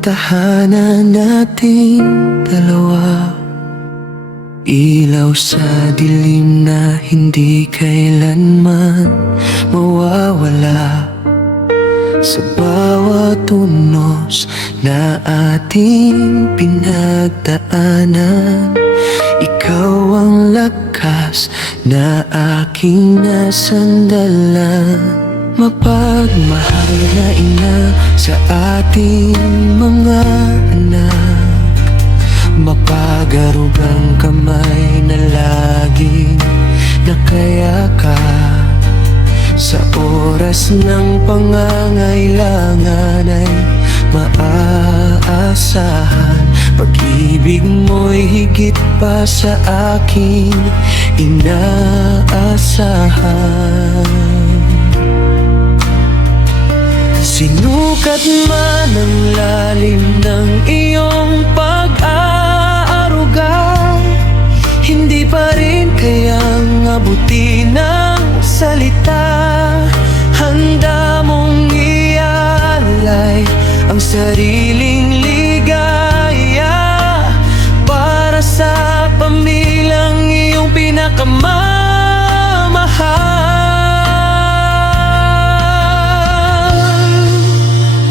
tahanan nating dalawa. Ilaw sa dilim na hindi kailanman mawawala. Sa bawat unos na ating pinagdaanan, ikaw ang lakas na aking nasandalan. Mapagmahal na ina sa ating mga anak, mapagarugang kamay na laging nakayakap. Sa oras ng pangangailangan ay maaasahan. Pag-ibig mo'y higit pa sa aking inaasahan. Sinukat man ang lalim ng iyong pag-aaruga, hindi pa rin kayang abutin ng salita. Handa mong ialay ang sariling ligaya para sa pamilyang iyong pinakamamahal.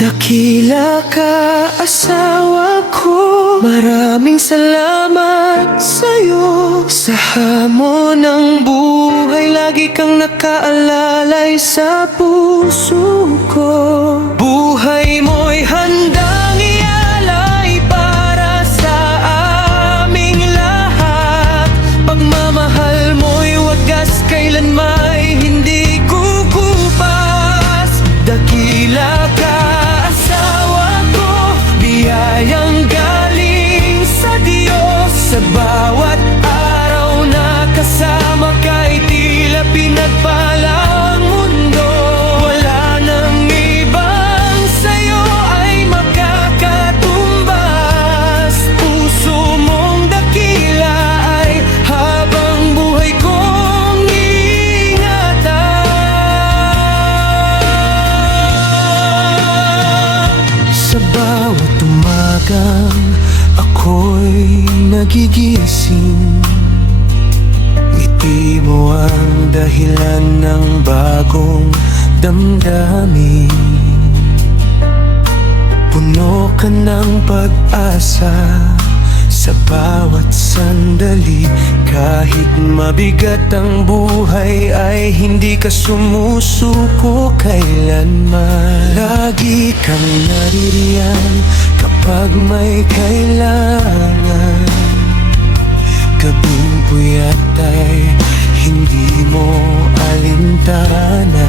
Dakila ka, asawa ko, maraming salamat sa'yo. Sa hamon ng buhay, lagi kang nakaalalay sa puso ko. Buhay mo'y handang ialay para sa aming lahat. Pagmamahal mo'y wagas, kailanmay hindi kukupas. Dakila ka, asawa ko, biyayang galing sa Diyos. Sa bawat araw na kasama ka'y tila pinagpala ang mundo. Wala nang ibang sa'yo ay makakatumbas. Puso mong dakila ay habang buhay kong iingatan. Sa bawat umagang ako'y nagigising, ngiti mo ang dahilan ng bagong damdamin. Puno ka ng pag-asa sa bawat sandali. Kahit mabigat ang buhay ay hindi ka sumusuko kailanman. Lagi kang naririyan kapag may kailangan. Gabing puyat ay hindi mo alintana.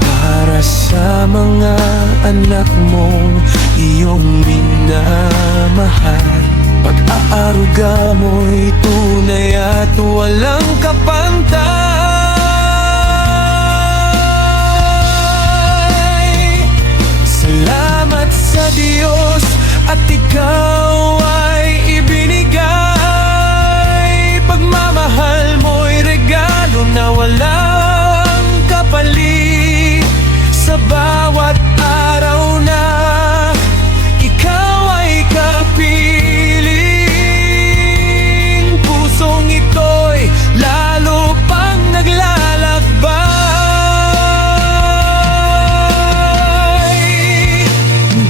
Para sa mga anak mong iyong minamahal, pag-aaruga mo'y tunay at walang kapantay. Salamat sa Diyos at ikaw ay ibinigay. Pagmamahal mo'y regalo na walang kapalit. Sa bawat araw na ikaw ay kapiling, pusong ito'y lalo pang naglalakbay.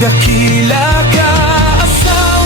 Dakila ka, asawa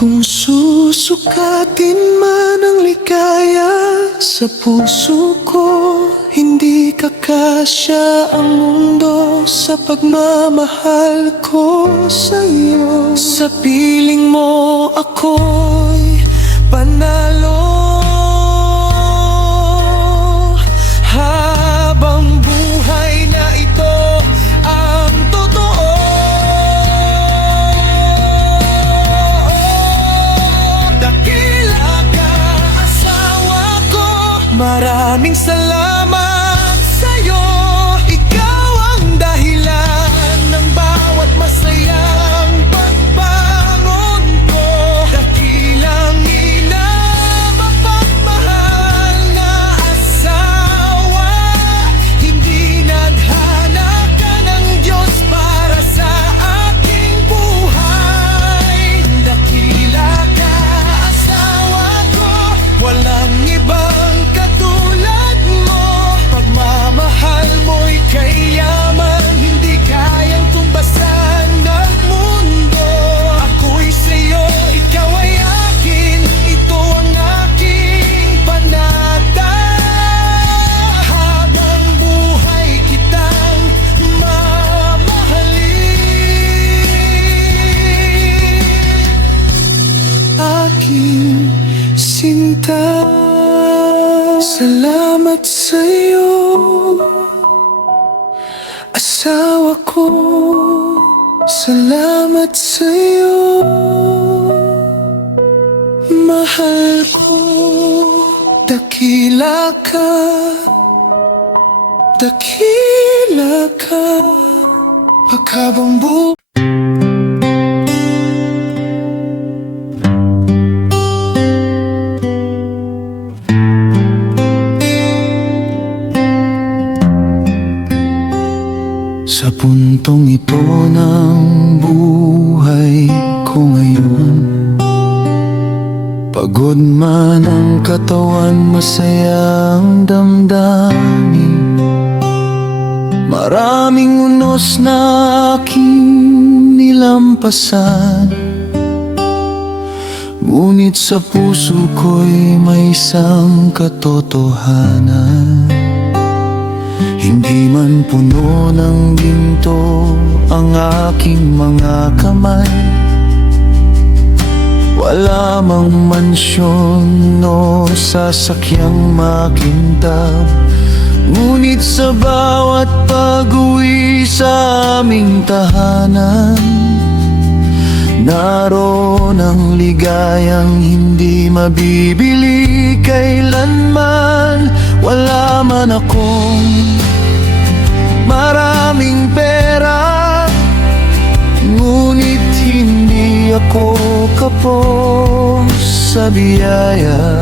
Kung susukatin man ang ligaya sa puso ko, hindi kakasya ang mundo sa pagmamahal ko sa iyo. Sa piling mo ako'y panalo, habang buhay na ito ang totoo. Dakila ka, asawa ko, maraming salamat sa'yo. Ikaw ang dahilan ng bawat masayang pagbangon ko. Dakilang ina, mapagmahal na asawa, hindi nadhana ka ng Diyos para sa aking buhay. Dakila ka, asawa ko, walang ibang katulad mo. Pagmamahal mo'y kayaman, hindi kayang tumbasan ng mundo. Ako'y sa'yo, ikaw ay akin, ito ang aking panata. Habang buhay kitang mamahalin, aking sinta. Salamat sa'yo, asawa ko. Salamat sa'yo, mahal ko. Dakila ka, dakila ka, paghabang buhay. Sa puntong ito ng buhay ko ngayon, pagod man ang katawan, masaya ang damdamin. Maraming unos na aking nilampasan, ngunit sa puso ko'y may isang katotohanan. Hindi man puno ng ginto ang aking mga kamay, wala mang mansyon o sasakyang makintab, ngunit sa bawat pag-uwi sa aming tahanan, naroon ang ligayang hindi mabibili kailanman. Wala man akong maraming pera, ngunit hindi ako kapos sa biyaya,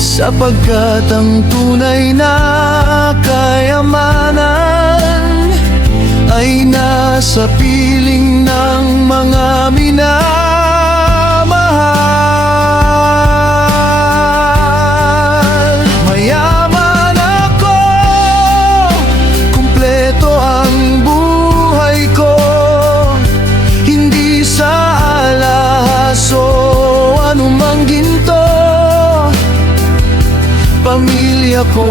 sapagkat ang tunay na kayamanan ay nasa piling ng mga minamahal. Mayaman ako, kumpleto ang buhay ko, hindi sa alahas o anumang ginto. Pamilya ko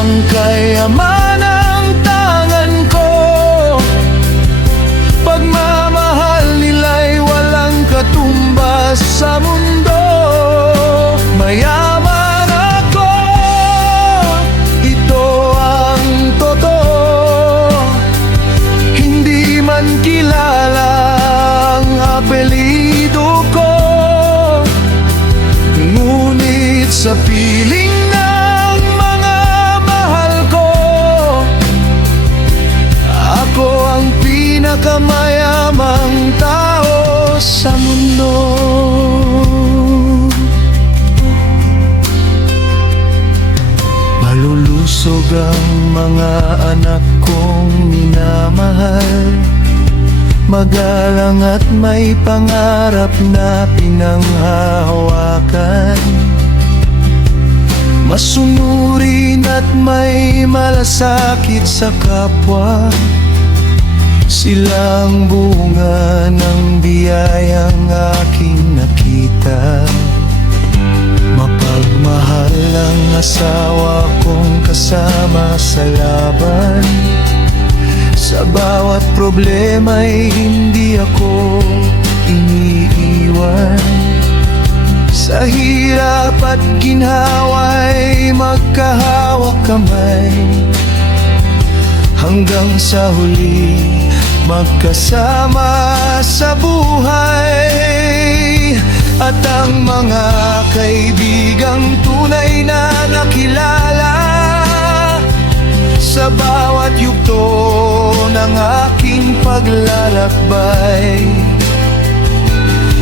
ang kayamanang tangan ko, pagmamahal nila'y walang katumbas sa mundo. Mayaman ako, ito ang totoo, hindi man kilala ang apelyido ko, ngunit sa piling ng mga mahal ko, ako ang pinakamayamang tao sa mundo. Malulusog ang mga anak kong minamahal, magalang at may pangarap na pinanghahawakan, masunurin at may malasakit sa kapwa, Silang bunga ng biyayang aking nakita. Mapagmahal ang asawa kong kasama sa laban. Sa bawat problema'y hindi ako iniiwan. Sa hirap at ginhawa'y magkahawak kamay. Hanggang sa huli magkasama sa buhay. At ang mga kaibigang tunay na nakilala sa bawat yugto ng aking paglalakbay.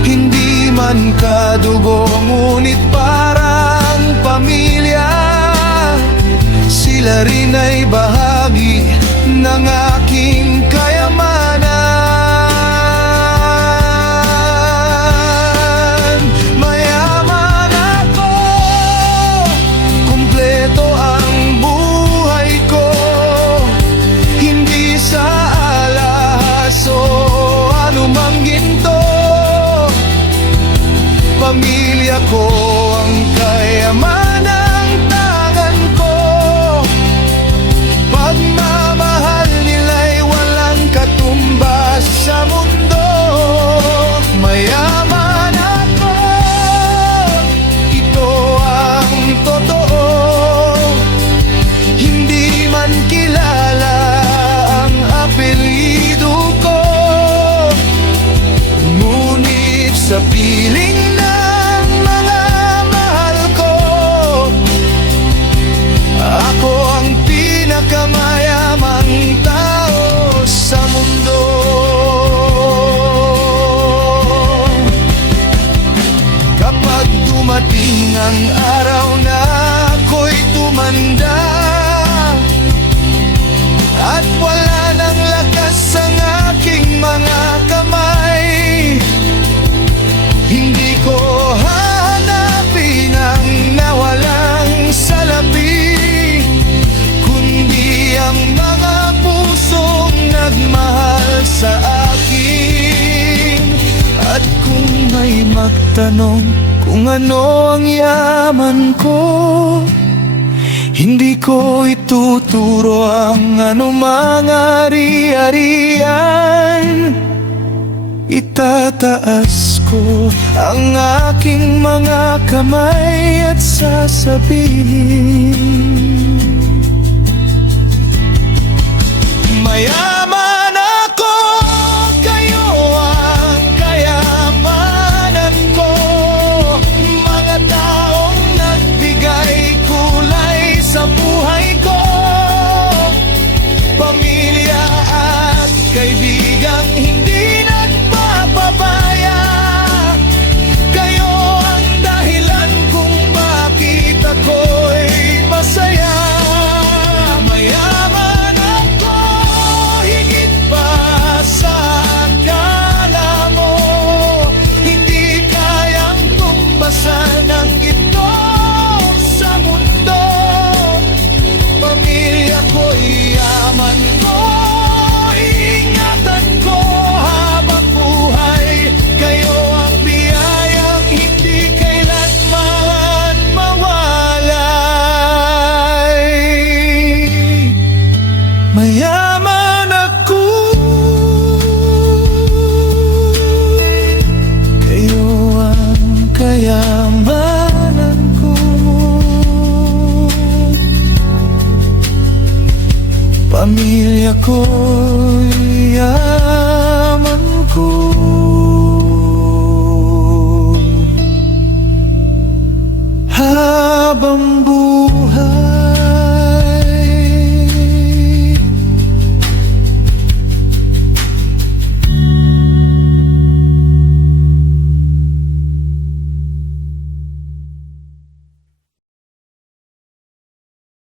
Hindi man kadugo ngunit parang pamilya. Sila rin ay bahagi ng aking kayamanan. Mayaman ako, kumpleto ang buhay ko. Hindi sa alahas o anumang ginto. Pamilya ko ang kayamanang tangan ko. Pagmamahal nila'y walang katumbas sa mundo. Mayaman ako, ito ang totoo. Hindi man kilala ang apelyido ko, ngunit sa piling ng mga mahal ko, ako ang pinakamayamang tao sa mundo. Kapag dumating ang araw na ako'y tumanda at wala nang lakas ang aking mga kamay, hindi ko hahanapin ang nawalang salapi, kundi ang mga pusong nagmahal sa akin. At kung may magtanong kung ano ang yaman ko, hindi ko ituturo ang anumang ari-arian. Itataas ko ang aking mga kamay at sasabihin, mayaman ako, kayo ang kayamanan ko. Mga taong nagbigay kulay sa buhay ko. Pamilya at kaibigang hindi nagpapabaya. Kayo ang dahilan kung bakit ako'y masaya. Mayaman ako, higit pa sa akala mo. Hindi kayang tumbasan ang ginto sa mundo. Pamilya ko'y yaman ko, ingatan ko habang buhay. Kayo ang biyayang hindi kailanman mawalay. Mayaman ako, kayo ang kayamanan ko. Pamilya ko'y yaman ko. Habang